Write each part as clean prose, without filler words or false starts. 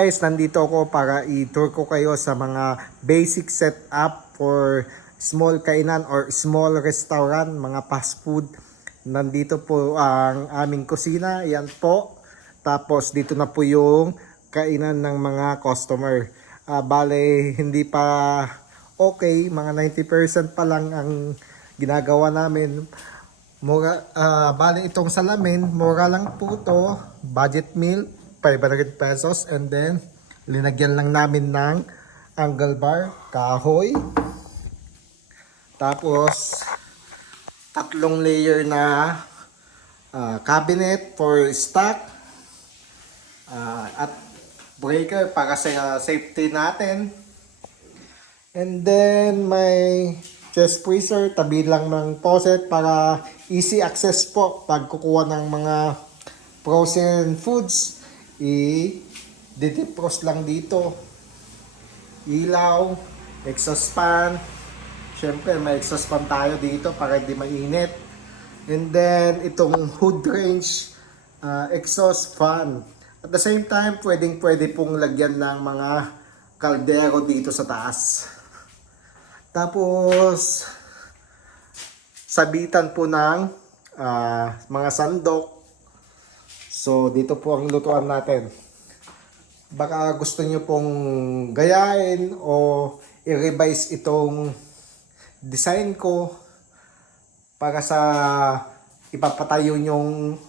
guys, nandito ako para i-tour ko kayo sa mga basic setup for small kainan or small restaurant, mga fast food. Nandito po ang aming kusina, yan po. Tapos dito na po yung kainan ng mga customer. Bale, hindi pa okay, mga 90% pa lang ang ginagawa namin. Bale itong salamin, mura lang po to, budget meal, 500 pesos, and then linagyan lang namin ng angle bar, kahoy, tapos tatlong layer na cabinet for stock, at breaker para sa safety natin, and then may chest freezer, tabi lang ng faucet para easy access po pag kukuha ng mga frozen foods. I-defrost lang dito. Ilaw, exhaust fan. Syempre may exhaust fan tayo dito para hindi mainit. And then itong hood range exhaust fan. At the same time, pwede pong lagyan ng mga kaldero dito sa taas. Tapos sabitan po ng mga sandok. So dito po ang lutuan natin. Baka gusto nyo pong gayain o i-revise itong design ko para sa ipapatayo nyong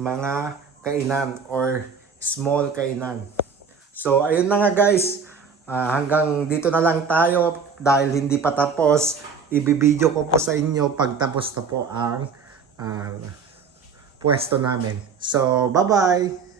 mga kainan or small kainan. So ayun na nga guys, hanggang dito na lang tayo dahil hindi pa tapos. Ibibideo ko po sa inyo pag tapos na po ang pwesto namin. So bye bye!